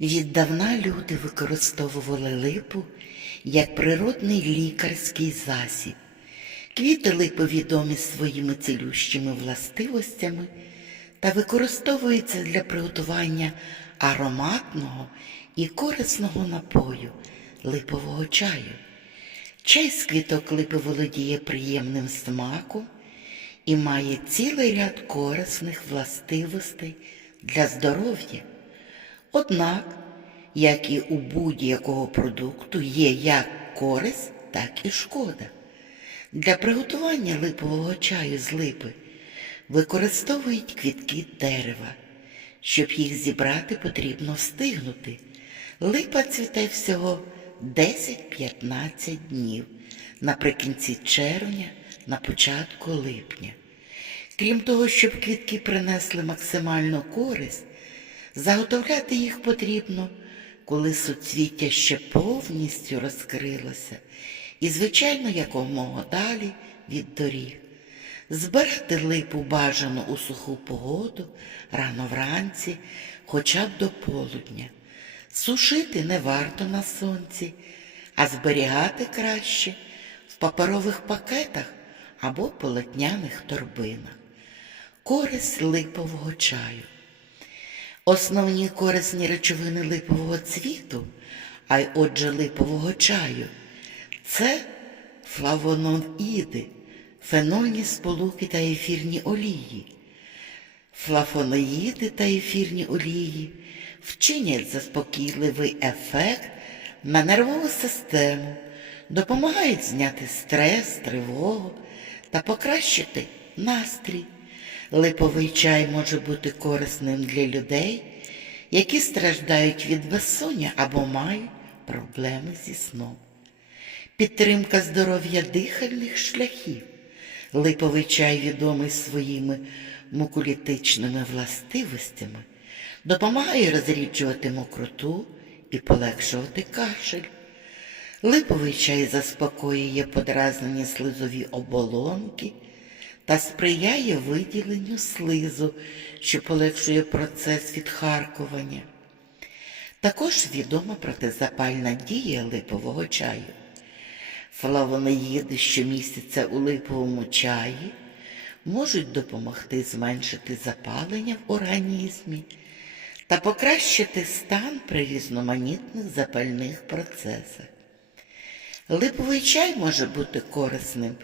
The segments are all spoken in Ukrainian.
Віддавна люди використовували липу як природний лікарський засіб. Квіти липи відомі своїми цілющими властивостями та використовуються для приготування ароматного і корисного напою липового чаю. Чай з квіток липи володіє приємним смаком і має цілий ряд корисних властивостей для здоров'я. Однак, як і у будь-якого продукту, є як користь, так і шкода. Для приготування липового чаю з липи використовують квітки дерева. Щоб їх зібрати, потрібно встигнути. Липа цвіте всього 10-15 днів наприкінці червня, на початку липня. Крім того, щоб квітки принесли максимальну користь, заготовляти їх потрібно, коли суцвіття ще повністю розкрилося, і, звичайно, якомога далі від доріг. Збирати липу бажано у суху погоду, рано вранці, хоча б до полудня. Сушити не варто на сонці, а зберігати краще в паперових пакетах або полотняних торбинах. Користь липового чаю. Основні корисні речовини липового цвіту, а й отже липового чаю, це флавоноїди, фенольні сполуки та ефірні олії. Флавоноїди та ефірні олії вчинять заспокійливий ефект на нервову систему, допомагають зняти стрес, тривогу та покращити настрій. Липовий чай може бути корисним для людей, які страждають від безсоння або мають проблеми зі сном. Підтримка здоров'я дихальних шляхів. Липовий чай відомий своїми мукулітичними властивостями, допомагає розріджувати мокроту і полегшувати кашель. Липовий чай заспокоює подразнені слизові оболонки та сприяє виділенню слизу, що полегшує процес відхаркування. Також відома протизапальна дія липового чаю. Флавоноїди, що містяться у липовому чаї, можуть допомогти зменшити запалення в організмі та покращити стан при різноманітних запальних процесах. Липовий чай може бути корисним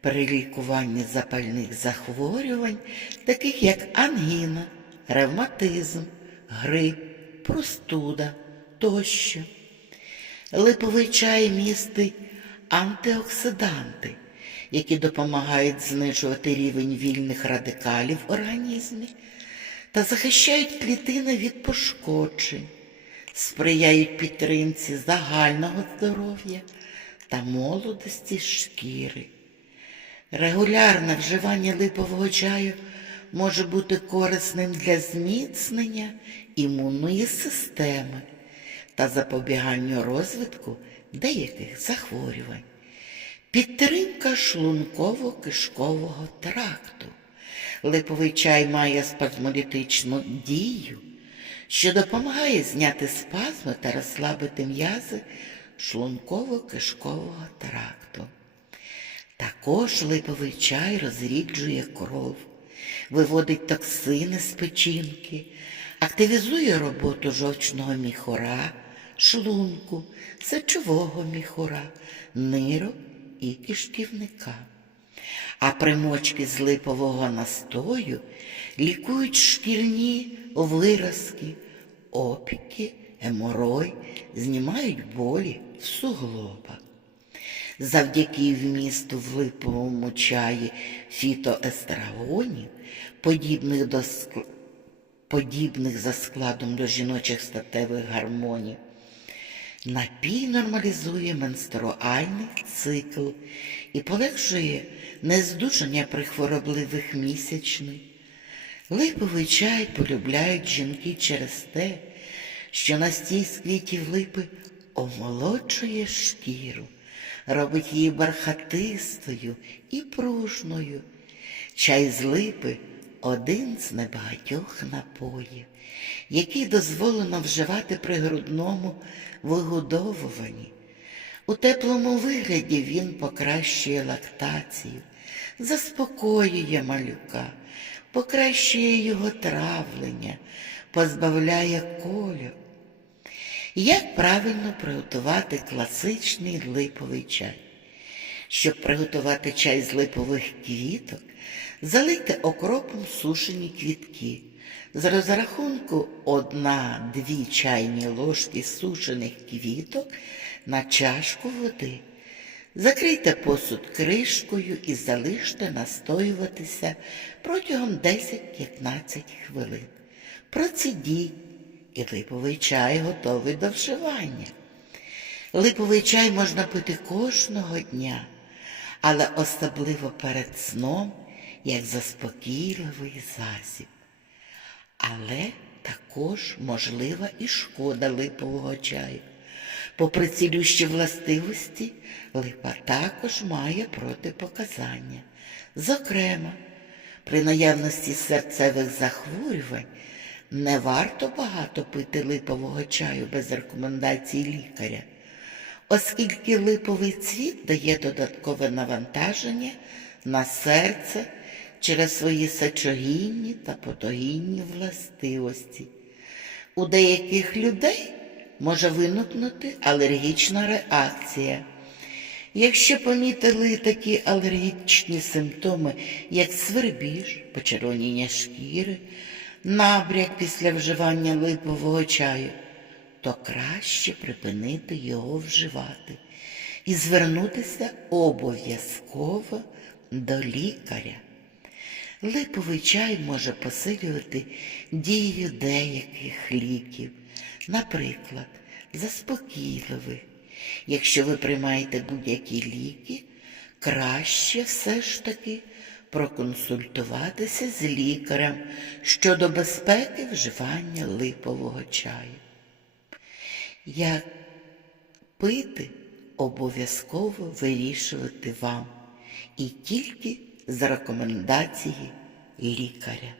при лікуванні запальних захворювань, таких як ангіна, ревматизм, грип, простуда тощо. Липовий чай містить антиоксиданти, які допомагають знижувати рівень вільних радикалів в організмі та захищають клітини від пошкоджень, сприяють підтримці загального здоров'я та молодості шкіри. Регулярне вживання липового чаю може бути корисним для зміцнення імунної системи та запобіганню розвитку деяких захворювань. Підтримка шлунково-кишкового тракту. Липовий чай має спазмолітичну дію, що допомагає зняти спазми та розслабити м'язи шлунково-кишкового тракту. Також липовий чай розріджує кров, виводить токсини з печінки, активізує роботу жовчного міхура, шлунку, сечового міхура, нирок і кишківника. А примочки з липового настою лікують шкільні виразки, опіки, геморой, знімають болі в суглобах. Завдяки вмісту в липовому чаї фітоестрагонів, подібних, до ск- подібних за складом до жіночих статевих гармонів, напій нормалізує менструальний цикл і полегшує нездужання при хворобливих місячних. Липовий чай полюбляють жінки через те, що настій з квітів липи омолоджує шкіру, робить її бархатистою і пружною. Чай з липи один з небагатьох напоїв, який дозволено вживати при грудному вигодовуванні. У теплому вигляді він покращує лактацію, заспокоює малюка, покращує його травлення, позбавляє кольору. Як правильно приготувати класичний липовий чай? Щоб приготувати чай з липових квіток, залийте окропом сушені квітки. З розрахунку 1-2 чайні ложки сушених квіток на чашку води. Закрийте посуд кришкою і залиште настоюватися протягом 10-15 хвилин. Процідіть, і липовий чай готовий до вживання. Липовий чай можна пити кожного дня, але особливо перед сном, як заспокійливий засіб. Але також можлива і шкода липового чаю. Попри цілющі властивості, липа також має протипоказання. Зокрема, при наявності серцевих захворювань не варто багато пити липового чаю без рекомендацій лікаря, оскільки липовий цвіт дає додаткове навантаження на серце через свої сечогінні та потогінні властивості. У деяких людей може виникнути алергічна реакція. Якщо помітили такі алергічні симптоми, як свербіж, почервоніння шкіри, набряк після вживання липового чаю, то краще припинити його вживати і звернутися обов'язково до лікаря. Липовий чай може посилювати дію деяких ліків, наприклад, заспокійливих. Якщо ви приймаєте будь-які ліки, краще все ж таки проконсультуватися з лікарем щодо безпеки вживання липового чаю. Як пити обов'язково вирішувати вам і тільки з рекомендації лікаря.